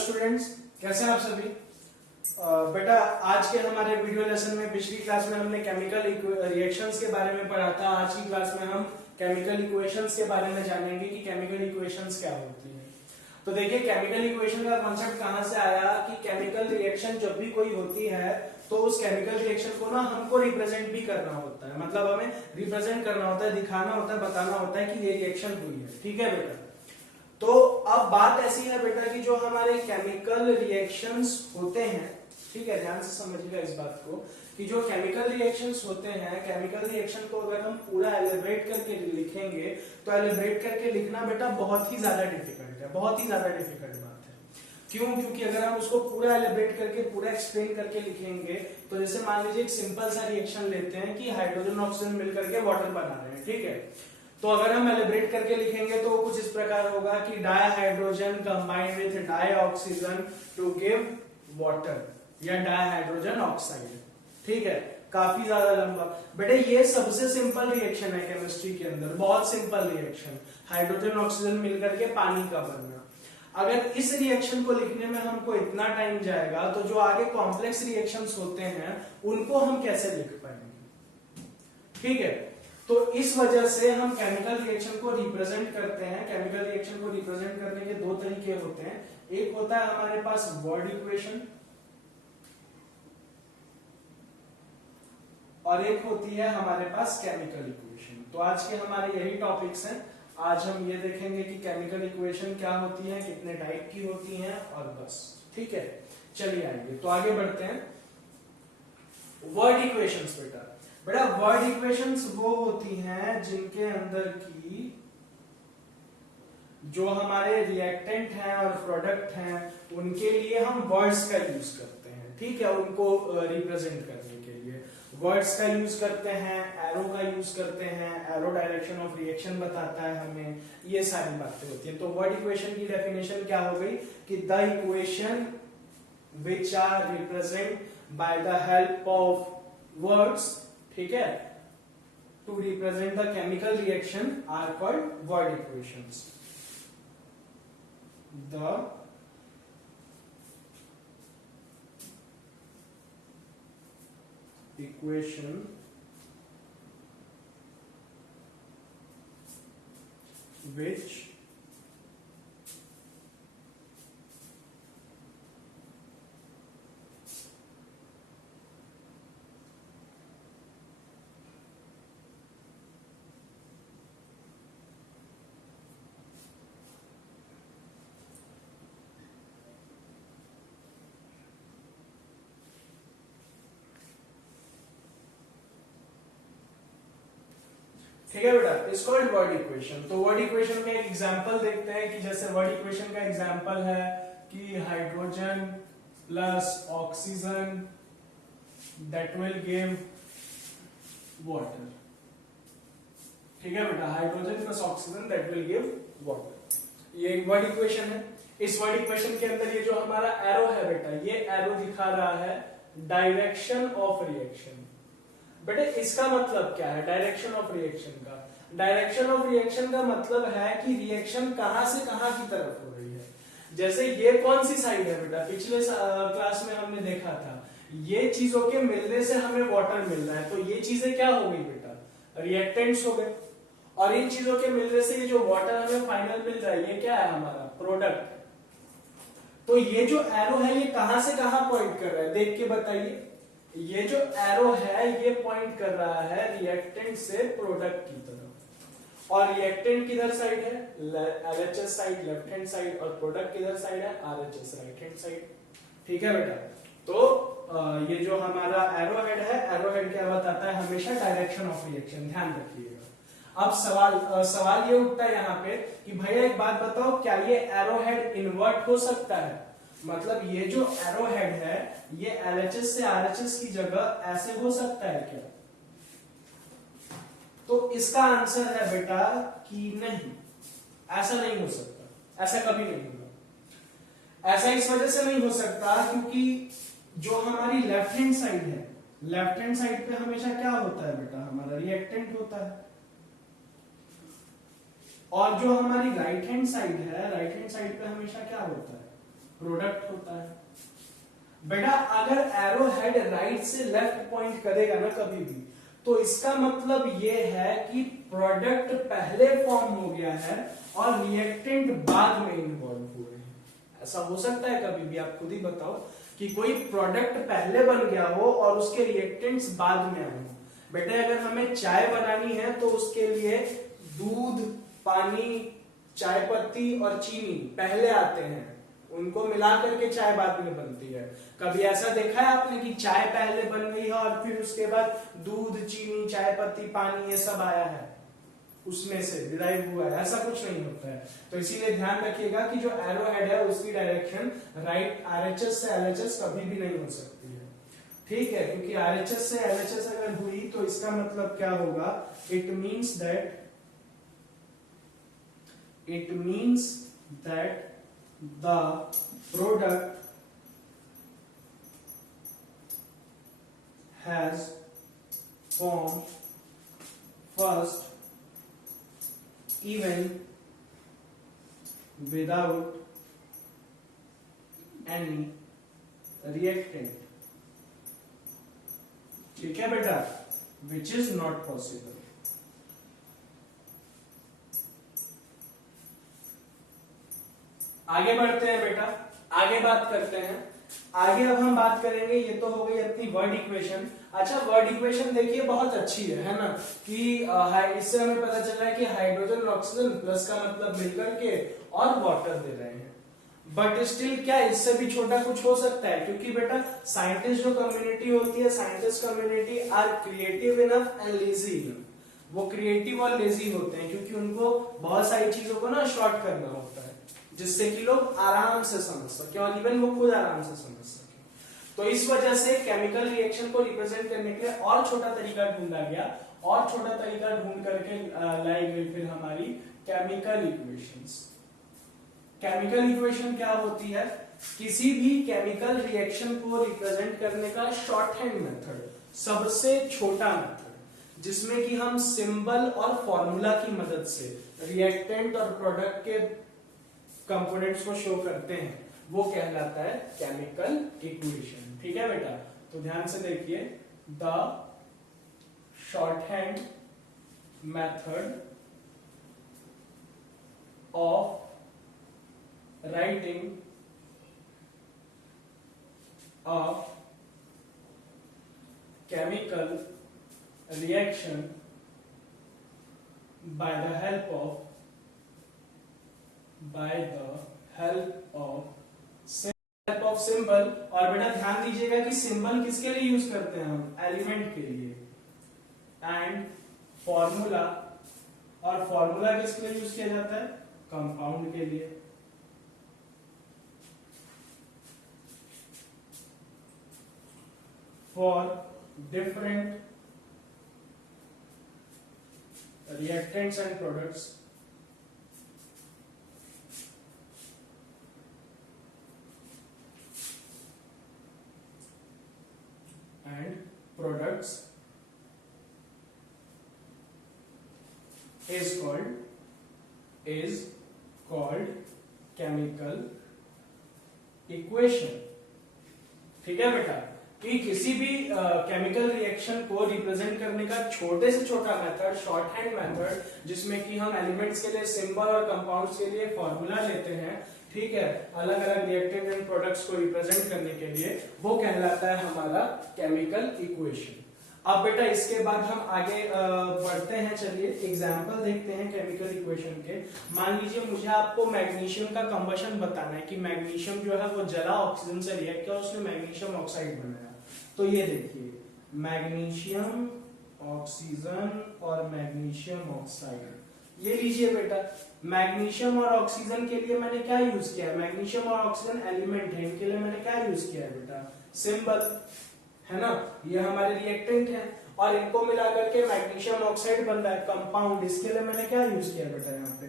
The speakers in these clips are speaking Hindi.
स्टूडेंट्स, कैसे हैं आप सभी। बेटा, आज के हमारे वीडियो लेसन में पिछली क्लास में हमने केमिकल रिएक्शंस के बारे में पढ़ा था। आज की क्लास में हम केमिकल इक्वेशंस के बारे में जानेंगे कि केमिकल इक्वेशंस क्या होती हैं। तो देखिए, केमिकल इक्वेशन का कॉन्सेप्ट कहां से आया कि केमिकल रिएक्शन जब भी कोई होती है तो उस केमिकल रिएक्शन को ना हमको रिप्रेजेंट भी करना होता है। मतलब हमें रिप्रेजेंट करना होता है, दिखाना होता है, बताना होता है कि ये रिएक्शन हुई है। ठीक है बेटा। तो अब बात ऐसी है बेटा कि जो हमारे केमिकल रिएक्शंस होते हैं, ठीक है, ध्यान से समझिएगा इस बात को कि जो केमिकल रिएक्शंस होते हैं, केमिकल रिएक्शन को अगर हम पूरा एलिब्रेट करके लिखेंगे तो एलिब्रेट करके लिखना बेटा बहुत ही ज्यादा डिफिकल्ट है, बहुत ही ज्यादा डिफिकल्ट बात है। क्यों? क्योंकि अगर हम उसको पूरा एलिब्रेट करके पूरा एक्सप्लेन करके लिखेंगे तो जैसे मान लीजिए एक सिंपल सा रिएक्शन लेते हैं कि हाइड्रोजन ऑक्सीजन मिलकर के वाटर बना रहे हैं, ठीक है। तो अगर हम एलिब्रेट करके लिखेंगे तो कुछ इस प्रकार होगा कि dihydrogen combined with dioxygen to give water या डाइहाइड्रोजन ऑक्साइड। ठीक है, काफी ज्यादा लंबा। बेटे ये सबसे सिंपल रिएक्शन है केमिस्ट्री के अंदर, बहुत सिंपल रिएक्शन, हाइड्रोजन ऑक्सीजन मिलकर के पानी का बनना। अगर इस रिएक्शन को लिखने में हमको इतना टाइम जाएगा तो जो आगे कॉम्प्लेक्स रिएक्शंस होते हैं उनको हम कैसे लिख पाएंगे। ठीक है, तो इस वजह से हम केमिकल रिएक्शन को रिप्रेजेंट करते हैं। केमिकल रिएक्शन को रिप्रेजेंट करने के दो तरीके होते हैं। एक होता है हमारे पास वर्ड इक्वेशन और एक होती है हमारे पास केमिकल इक्वेशन। तो आज के हमारे यही टॉपिक्स हैं। आज हम ये देखेंगे कि केमिकल इक्वेशन क्या होती है, कितने टाइप की होती हैं और बस। ठीक है, चलिए आइए तो आगे बढ़ते हैं। वर्ड इक्वेशंस बेटा, वर्ड इक्वेशंस वो होती हैं जिनके अंदर की जो हमारे रिएक्टेंट हैं और प्रोडक्ट हैं उनके लिए हम वर्ड्स का यूज करते हैं। ठीक है, उनको रिप्रेजेंट करने के लिए वर्ड्स का यूज करते हैं, एरो का यूज करते हैं, एरो डायरेक्शन ऑफ रिएक्शन बताता है हमें, ये सारी बातें होती हैं। तो वर्ड इक्वेशन की डेफिनेशन क्या हो गई कि the equation which are represent by the help of words, ठीक है, to represent the chemical reaction are called word equations. The equation which ठीक है बेटा, इज कॉल्ड वर्ड इक्वेशन। तो वर्ड इक्वेशन का एक एग्जांपल देखते हैं कि जैसे वर्ड इक्वेशन का एग्जांपल है कि hydrogen plus oxygen that will give water. ठीक है बेटा, hydrogen plus oxygen that will give water, ये एक वर्ड इक्वेशन है। इस वर्ड इक्वेशन के अंदर ये जो हमारा एरो है बेटा, ये एरो दिखा रहा है डायरेक्शन ऑफ रिएक्शन। बेटे इसका मतलब क्या है डायरेक्शन ऑफ रिएक्शन का? डायरेक्शन ऑफ रिएक्शन का मतलब है कि रिएक्शन कहां से कहां की तरफ हो रही है। जैसे ये कौन सी साइड है बेटा, पिछले क्लास में हमने देखा था, ये चीजों के मिलने से हमें वाटर मिल रहा है, तो ये चीजें क्या हो गई बेटा, रिएक्टेंट्स हो गए। और इन चीजों के मिलने से ये जो वाटर हमें फाइनल मिल रहा है, ये क्या है हमारा प्रोडक्ट। तो ये जो एरो है ये कहां से कहां पॉइंट कर रहा है, देख के बताइए। ये जो एरो है ये पॉइंट कर रहा है रिएक्टेंट से प्रोडक्ट की तरफ, और रिएक्टेंट किधर साइड है, LHS side left hand side, और प्रोडक्ट किधर साइड है, RHS राइट हैंड साइड। ठीक है बेटा, तो ये जो हमारा एरो हेड है, एरो हेड क्या बताता है, हमेशा डायरेक्शन ऑफ रिएक्शन, ध्यान रखिएगा। अब सवाल ये उठता है यहाँ पे कि भैया एक बात बताओ, क्या ये एरो हेड इन्वर्ट हो सकता है? मतलब ये जो एरो हेड है ये LHS से RHS की जगह ऐसे हो सकता है क्या? तो इसका आंसर है बेटा कि नहीं, ऐसा नहीं हो सकता, ऐसा कभी नहीं होगा। ऐसा इस वजह से नहीं हो सकता क्योंकि जो हमारी लेफ्ट हैंड साइड है, लेफ्ट हैंड साइड पे हमेशा क्या होता है बेटा, हमारा रिएक्टेंट होता है। और जो हमारी राइट हैंड साइड है, राइट हैंड साइड पे हमेशा क्या होता है, प्रोडक्ट होता है। बेटा अगर एरो हेड राइट से लेफ्ट पॉइंट करेगा ना कभी भी, तो इसका मतलब ये है कि प्रोडक्ट पहले फॉर्म हो गया है और रिएक्टेंट बाद में इन्वॉल्व हुए हैं। ऐसा हो सकता है कभी भी? आप खुद ही बताओ कि कोई प्रोडक्ट पहले बन गया हो और उसके रिएक्टेंट्स बाद में आए हो। बेटा अगर हमें चाय बनानी है तो उसके लिए दूध, पानी, चाय पत्ती और चीनी पहले आते हैं, उनको मिला करके चाय बाद में बनती है। कभी ऐसा देखा है आपने कि चाय पहले बन गई है और फिर उसके बाद दूध, चीनी, चाय पत्ती, पानी ये सब आया है, उसमें से डिराइव हुआ है? ऐसा कुछ नहीं होता है। तो इसीलिए ध्यान रखिएगा कि जो एरो हेड है उसकी डायरेक्शन राइट आरएचएस से एलएचएस कभी भी नहीं हो सकती है, ठीक है? क्योंकि आरएचएस से एलएचएस अगर हुई तो इसका मतलब क्या होगा? It means that the product has formed first even without any reactant, ठीक है बेटा? which is not possible। आगे बढ़ते हैं बेटा, आगे बात करते हैं। आगे अब हम बात करेंगे, ये तो हो गई अपनी वर्ड इक्वेशन। अच्छा, वर्ड इक्वेशन देखिए बहुत अच्छी है ना? कि इससे हमें पता चल रहा है कि हाइड्रोजन और ऑक्सीजन प्लस का मतलब मिलकर के और वाटर दे रहे हैं। बट स्टिल क्या इससे भी छोटा कुछ हो सकता है? क्योंकि बेटा साइंटिस्ट जो कम्युनिटी होती है, scientist community are creative enough and lazy enough. वो क्रिएटिव और लेजी होते हैं क्योंकि उनको बहुत सारी चीजों को ना शॉर्ट करना होता है जिससे कि लोग आराम से समझ सके और इवन वो खुद आराम से समझ सके। तो इस वजह से केमिकल रिएक्शन को रिप्रेजेंट करने के लिए और छोटा तरीका ढूंढा गया, और छोटा तरीका ढूंढ करके लाई गई फिर हमारी केमिकल इक्वेशंस। केमिकल इक्वेशन क्या होती है? किसी भी केमिकल रिएक्शन को रिप्रेजेंट करने का शॉर्ट हैंड मेथड, सबसे छोटा मेथड, जिसमें कि हम सिंबल और फॉर्मूला की मदद से रिएक्टेंट और प्रोडक्ट के कंपोनेंट्स को शो करते हैं, वो कहलाता है केमिकल इक्वेशन। ठीक है बेटा? तो ध्यान से देखिए, the short hand method of writing a chemical reaction by the help of symbol। और बेटा ध्यान दीजिएगा कि सिंबल किसके लिए यूज करते हैं हम? एलिमेंट के लिए। एंड फॉर्मूला, और फॉर्मूला किसके लिए यूज किया जाता है? कंपाउंड के लिए। For different reactants and products is called chemical equation। ठीक है बेटा? कि किसी भी केमिकल रिएक्शन को रिप्रेजेंट करने का छोटे से छोटा मेथड, शॉर्ट हैंड मेथड, जिसमें कि हम एलिमेंट्स के लिए सिंबल और कंपाउंड्स के लिए फॉर्मूला लेते हैं, ठीक है, अलग अलग रिएक्टेंट एंड प्रोडक्ट्स को रिप्रेजेंट करने के लिए, वो कहलाता है हमारा केमिकल इक्वेशन। अब बेटा इसके बाद हम आगे बढ़ते हैं। चलिए एग्जांपल देखते हैं केमिकल इक्वेशन के। मान लीजिए मुझे आपको मैग्नीशियम का कंबशन बताना है कि मैग्नीशियम जो है वो जला, ऑक्सीजन से रिएक्ट किया, उसने मैग्नीशियम ऑक्साइड बनाया। तो ये देखिए, मैग्नीशियम, ऑक्सीजन और मैग्नीशियम ऑक्साइड। ये लीजिए बेटा, मैग्नीशियम और ऑक्सीजन के लिए मैंने क्या यूज किया है? मैग्नीशियम और ऑक्सीजन एलिमेंट है, इनके लिए मैंने क्या यूज किया है बेटा? सिंबल, है ना? ये हमारे रिएक्टेंट हैं और इनको मिला करके मैग्नीशियम ऑक्साइड बन रहा है, कंपाउंड। इसके लिए मैंने क्या यूज किया बेटा? यहाँ पे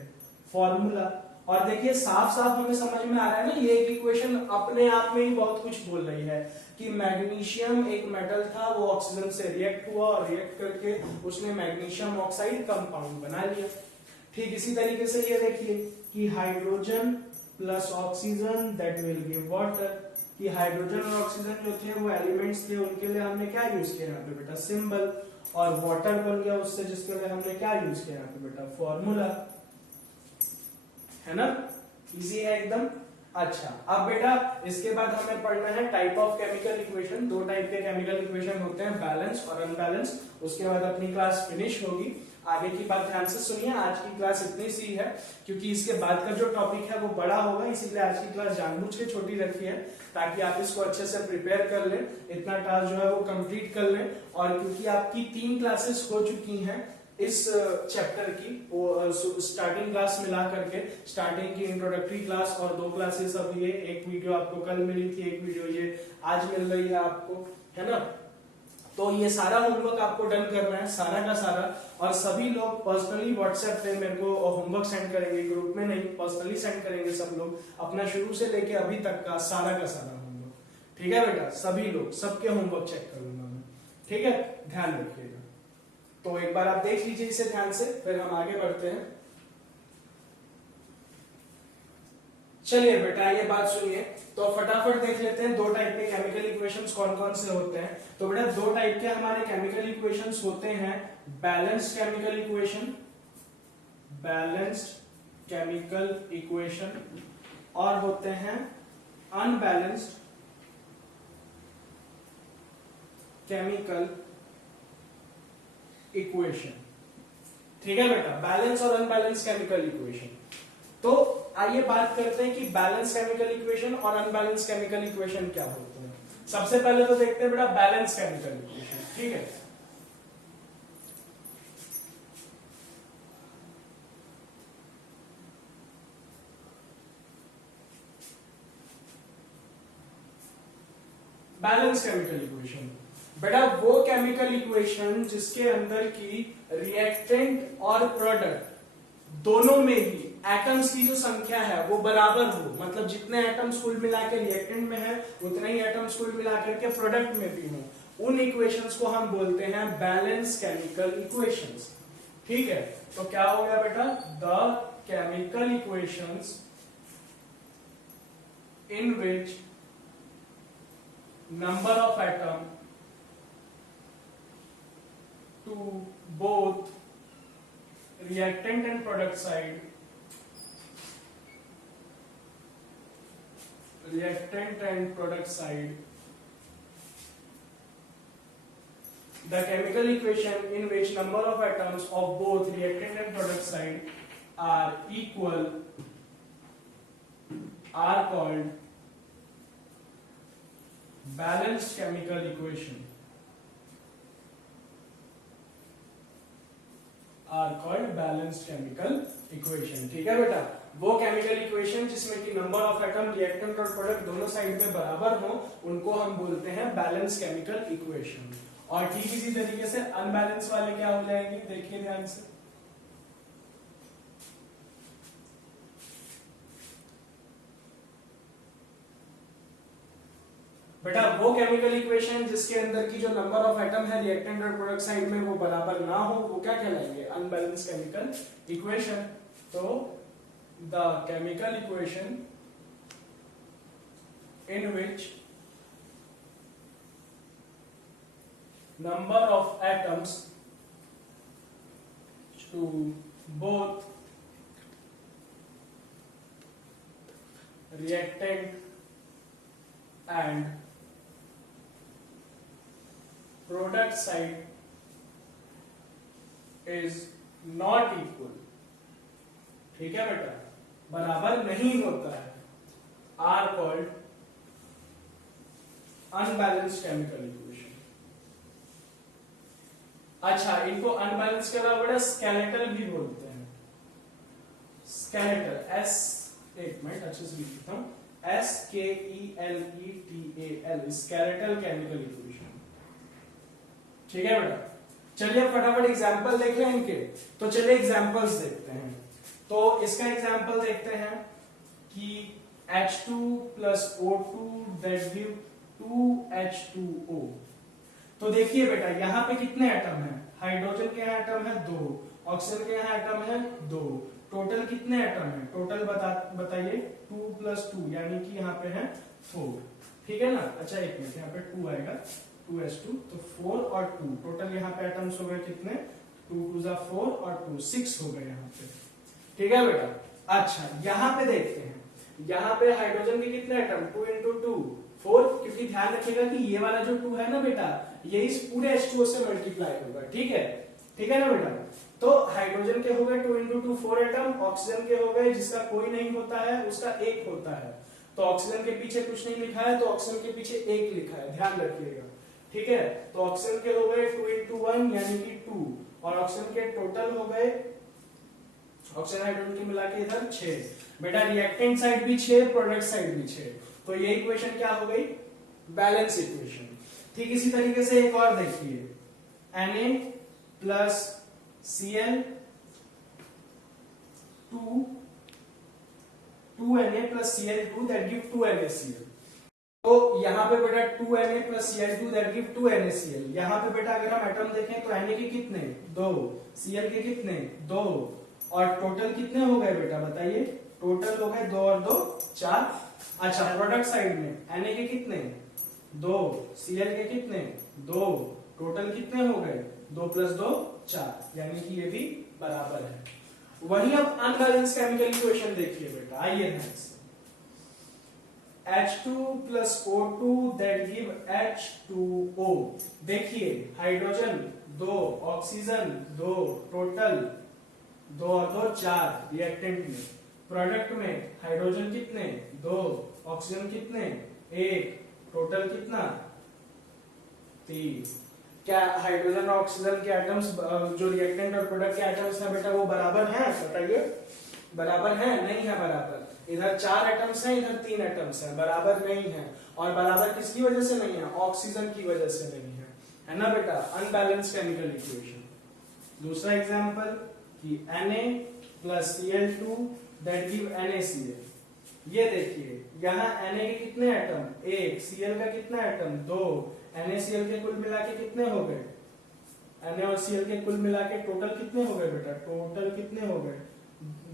फॉर्मूला। और देखिए साफ साफ हमें समझ में आ रहा है ना, ये एक इक्वेशन अपने आप में ही बहुत कुछ बोल रही है कि मैग्नीशियम एक मेटल था, वो ऑक्सीजन से रिएक्ट हुआ और रिएक्ट करके उसने मैग्नीशियम ऑक्साइड कंपाउंड बना लिया। ठीक इसी तरीके से ये देखिए कि hydrogen plus oxygen that will give water. कि हाइड्रोजन और ऑक्सीजन जो थे वो एलिमेंट्स थे, उनके लिए हमने क्या यूज किया यहाँ पे बेटा, सिंबल। और वाटर बन गया उससे, जिसके लिए हमने क्या यूज किया यहाँ पे बेटा, फॉर्मूला। है ना, इजी है एकदम। अच्छा, अब बेटा इसके बाद हमें पढ़ना है टाइप ऑफ केमिकल इक्वेशन। दो टाइप के केमिकल इक्वेशन होते हैं, बैलेंस और अनबैलेंस। उसके बाद अपनी क्लास फिनिश होगी। आगे की बात ध्यान से सुनिए, आज की क्लास इतनी सी है क्योंकि इसके बाद का जो टॉपिक है वो बड़ा होगा, इसीलिए आज की क्लास जानबूझ के छोटी रखी है ताकि आप इसको अच्छे से प्रिपेयर कर लें, इतना टास्क जो है वो कंप्लीट कर लें। और क्योंकि आपकी 3 क्लासेस हो चुकी हैं इस चैप्टर की, वो स्टार्टिंग क्लास मिला करके, स्टार्टिंग की इंट्रोडक्टरी क्लास और 2 क्लासेस अब ये, एक वीडियो आपको कल मिली थी, एक वीडियो ये आज मिल रही है आपको, है ना। तो ये सारा होमवर्क आपको डन करना है, सारा का सारा। और सभी लोग पर्सनली व्हाट्सएप पे मेरे को होमवर्क सेंड करेंगे, ग्रुप में नहीं, पर्सनली सेंड करेंगे सब लोग अपना शुरू से लेके अभी तक का सारा होमवर्क। ठीक है बेटा, सभी लोग सबके होमवर्क चेक कर लूंगा मैं, ठीक है, ध्यान रखिएगा। तो एक बार आप देख लीजिए इसे ध्यान से, फिर हम आगे बढ़ते हैं। चलिए बेटा ये बात सुनिए, तो फटाफट देख लेते हैं 2 टाइप के केमिकल इक्वेशंस कौन कौन से होते हैं। तो बेटा 2 टाइप के हमारे केमिकल इक्वेशंस होते हैं, balanced chemical equation, balanced chemical equation, और होते हैं अनबैलेंस्ड केमिकल इक्वेशन। ठीक है बेटा, बैलेंस और अनबैलेंस केमिकल इक्वेशन। तो आइए बात करते हैं कि बैलेंस केमिकल इक्वेशन और अनबैलेंस केमिकल इक्वेशन क्या होते हैं। सबसे पहले तो देखते हैं बेटा बैलेंस केमिकल इक्वेशन, ठीक है। बैलेंस केमिकल इक्वेशन बेटा वो केमिकल इक्वेशन जिसके अंदर की रिएक्टेंट और प्रोडक्ट दोनों में ही एटम्स की जो संख्या है वो बराबर हो, मतलब जितने एटम्स कुल मिलाकर रिएक्टेंट में है उतने ही एटम्स कुल मिलाकर के प्रोडक्ट में भी हो, उन इक्वेशंस को हम बोलते हैं बैलेंस केमिकल इक्वेशंस। ठीक है, तो क्या हो गया बेटा, the chemical equations in which number of atom to both reactant and product side, reactant and product side, the chemical equation in which number of atoms of both reactant and product side are equal are called balanced chemical equation, are called balanced chemical equation। ठीक है बेटा, वो केमिकल इक्वेशन जिसमें कि नंबर ऑफ एटम रिएक्टेंट और प्रोडक्ट दोनों साइड में बराबर हो उनको हम बोलते हैं बैलेंस केमिकल इक्वेशन। और ठीक इसी तरीके से अनबैलेंस वाले क्या हो जाएंगे, देखिए ध्यान से। बेटा वो केमिकल इक्वेशन जिसके अंदर की जो नंबर ऑफ एटम है रिएक्टेंट और प्रोडक्ट साइड में वो बराबर ना हो वो क्या कहलाएंगे, अनबैलेंस केमिकल इक्वेशन। तो the chemical equation in which number of atoms to both reactant and product side is not equal। ठीक है बेटा, बराबर नहीं होता है, are called unbalanced chemical equation. अच्छा, इनको अनबैलेंस के अलावा बेटा स्केलेटल भी बोलते हैं, स्केलेटल, एस एक मिनट अच्छे से लिख देता हूं, SKELETAL, स्केलेटल केमिकल इक्वेशन। ठीक है बेटा, चलिए फटाफट एग्जांपल देख लें इनके। तो चलिए एग्जांपल्स देखते हैं। तो इसका एग्जांपल देखते हैं कि H2 plus O2 that give 2H2O। तो देखिए बेटा यहाँ पे कितने एटम हैं, हाइड्रोजन के यहाँ एटम है 2, ऑक्सीजन के यहाँ एटम है 2, टोटल कितने एटम है, टोटल बताइए 2 + 2 यानी कि यहाँ पे है 4, ठीक है ना। अच्छा एक मिनट, यहाँ पे 2 आएगा, 2s2, तो 4 और 2 टोटल यहाँ पे एटम्स हो गए कितने, 2 × 2 = 4 और 2 6 हो गए यहाँ पे, ठीक है बेटा। अच्छा यहाँ पे देखते हैं, यहाँ पे हाइड्रोजन के कितने एटम, 2 × 2 4, क्योंकि ध्यान रखिएगा कि ये वाला जो 2 है ना बेटा, ये इस पूरे H2O से मल्टीप्लाई होगा, ठीक है ना बेटा। तो हाइड्रोजन के हो गए 2 × 2 4 एटम, ऑक्सीजन के हो गए जिसका कोई नहीं होता है उसका एक होता है, तो ऑक्सीजन के पीछे कुछ नहीं लिखा है, तो ऑक्सीजन के पीछे एक लिखा है, ध्यान रखिएगा, ठीक है। तो ऑक्सीजन के हो गए 2 × 1 यानी कि 2, और ऑक्सीजन के टोटल हो गए, ऑक्सीजन हाइड्रोजन के मिला के इधर 6 बेटा, रिएक्टेंट साइड भी 6, प्रोडक्ट साइड भी 6, तो ये इक्वेशन क्या हो गई, बैलेंस इक्वेशन। ठीक इसी तरीके से एक और देखिए, Na + Cl 2Na + Cl2 that give 2NaCl। तो यहाँ पे बेटा 2Na + Cl2 that give 2NaCl। यहाँ पे बेटा अगर हम एटम देखें तो Na के कितने 2, Cl के कितने 2, और टोटल कितने हो गए बेटा बताइए, टोटल हो गए 2 और 2 4। अच्छा प्रोडक्ट साइड में Na के कितने 2, Cl के कितने 2, टोटल कितने हो गए 2 + 2 4, यानी कि ये भी बराबर है। वही अब अनबैलेंस केमिकल इक्वेशन देखिए बेटा, आइए ध्यान से, H2 + O2 that give H2O। देखिए हाइड्रोजन 2, ऑक्सीजन 2, टोटल 2 और 2 4 रिएक्टेंट में, प्रोडक्ट में हाइड्रोजन कितने 2, ऑक्सीजन कितने 1, टोटल कितना 3। क्या हाइड्रोजन और ऑक्सीजन के एटम्स जो रिएक्टेंट और प्रोडक्ट के एटम्स हैं बेटा वो बराबर हैं, बताइए बराबर हैं, नहीं है बराबर। इधर 4 एटम्स हैं, इधर 3 एटम्स हैं, बराबर नहीं है। और बराबर किसकी वजह से नहीं है, ऑक्सीजन की वजह से नहीं है ना बेटा, अनबैलेंस केमिकल इक्वेशन। दूसरा एग्जांपल कि Na + Cl2 that give NaCl। ये देखिए यहाँ Na के कितने एटम 1, Cl का कितना एटम 2, NaCl के कुल मिला के कितने हो गए, Na और Cl के कुल मिला के टोटल कितने हो गए बेटा, टोटल कितने हो गए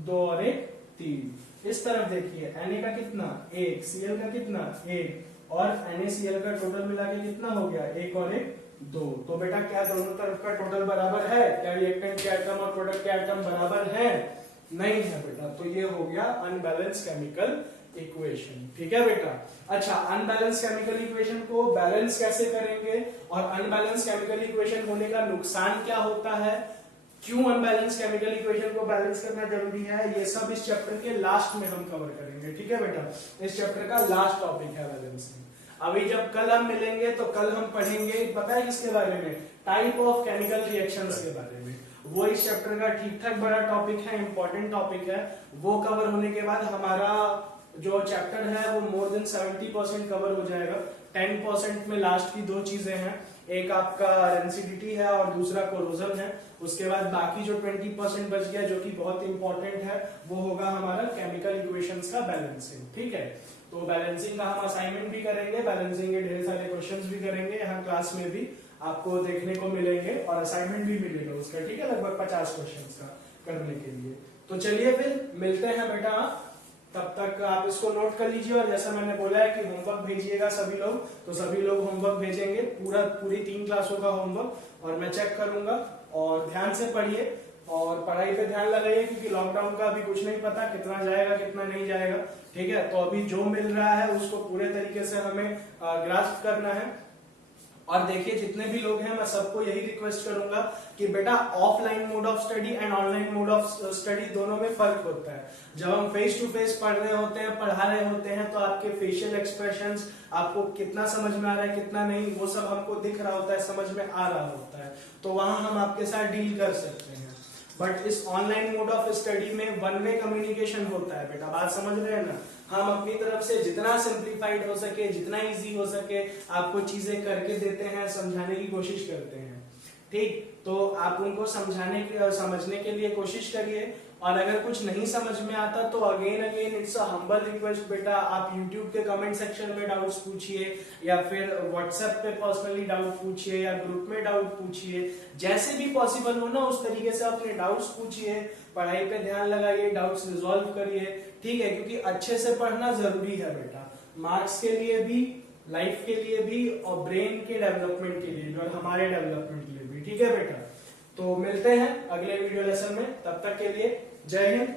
2 और 1 3। इस तरफ देखिए Na का कितना 1, Cl का कितना 1, और NaCl का टोटल मिला के कितना हो गया 1 और 1 2। तो बेटा क्या दोनों तरफ का टोटल बराबर है, क्या रिएक्टेंट के एटम और प्रोडक्ट के एटम बराबर है, नहीं है बेटा। तो ये हो गया अनबैलेंस केमिकल इक्वेशन, ठीक है बेटा। अच्छा अनबैलेंस केमिकल इक्वेशन को बैलेंस कैसे करेंगे, और अनबैलेंस केमिकल इक्वेशन होने का नुकसान क्या होता है, क्यों अनबैलेंस केमिकल इक्वेशन को बैलेंस करना जरूरी है, ये सब इस चैप्टर के लास्ट में हम कवर करेंगे, ठीक है बेटा। इस चैप्टर का लास्ट टॉपिक है बैलेंसिंग। अभी जब कल हम मिलेंगे तो कल हम पढ़ेंगे, पता है किसके बारे में, टाइप ऑफ केमिकल रिएक्शंस के बारे में। वो इस चैप्टर का ठीक ठाक बड़ा टॉपिक है, इंपॉर्टेंट टॉपिक है। वो कवर होने के बाद हमारा जो चैप्टर है वो मोर देन 70% कवर हो जाएगा। 10% में लास्ट की 2 चीजें हैं, एक आपका रेंसिडिटी है और दूसरा कोरोजन है। उसके बाद बाकी जो 20% बच गया जो कि बहुत इंपॉर्टेंट है वो होगा हमारा केमिकल इक्वेशंस का बैलेंसिंग, ठीक है। तो बैलेंसिंग का हम असाइनमेंट भी करेंगे, बैलेंसिंग के ढेर सारे क्वेश्चंस भी करेंगे, यहाँ क्लास में भी आपको देखने को मिलेंगे और असाइनमेंट भी मिलेगा उसका, ठीक है, लगभग 50 क्वेश्चंस का करने के लिए। तो चलिए फिर मिलते हैं बेटा, तब तक आप इसको नोट कर लीजिए। और जैसा मैंने बोला है कि होमवर्क भेजिएगा सभी लोग, तो सभी लोग होमवर्क भेजेंगे, पूरी 3 क्लासों का होमवर्क, और मैं चेक करूंगा। और ध्यान से पढ़िए और पढ़ाई पे ध्यान लगाइए, क्योंकि लॉकडाउन का अभी कुछ नहीं पता कितना जाएगा कितना नहीं जाएगा, ठीक है। तो अभी जो मिल रहा है उसको पूरे तरीके से हमें ग्रास्प करना है। और देखिए जितने भी लोग हैं मैं सबको यही रिक्वेस्ट करूंगा कि बेटा offline mode of study and online mode of study दोनों में फर्क होता है। जब हम फेस टू फेस पढ़ रहे होते हैं, पढ़ा रहे होते हैं, तो आपके फेशियल एक्सप्रेशंस आपको कितना समझ में आ रहा है कितना नहीं वो सब हमको दिख रहा होता है, समझ में आ रहा होता है, तो वहां हम आपके साथ डील कर सकते हैं। बट इस ऑनलाइन मोड ऑफ स्टडी में वन वे कम्युनिकेशन होता है बेटा, बात समझ रहे हैं ना। हम अपनी तरफ से जितना सिंप्लीफाइड हो सके, जितना इजी हो सके आपको चीजें करके देते हैं, समझाने की कोशिश करते हैं, ठीक। तो आप उनको समझने के लिए कोशिश करिए और अगर कुछ नहीं समझ में आता तो again it's a humble request बेटा, आप यूट्यूब के कमेंट सेक्शन में डाउट्स पूछिए या फिर व्हाट्सएप पे पर्सनली डाउट पूछिए या ग्रुप में डाउट पूछिए, जैसे भी पॉसिबल हो ना उस तरीके से अपने डाउट्स पूछिए, पढ़ाई पे ध्यान लगाइए, डाउट्स रिजॉल्व करिए, ठीक है, क्योंकि अच्छे से पढ़ना जरूरी है बेटा, मार्क्स के लिए भी, लाइफ के लिए भी, और ब्रेन के डेवलपमेंट के लिए भी, और हमारे डेवलपमेंट के लिए भी, ठीक है बेटा। तो मिलते हैं अगले वीडियो लेसन में, तब तक के लिए जय हिंद।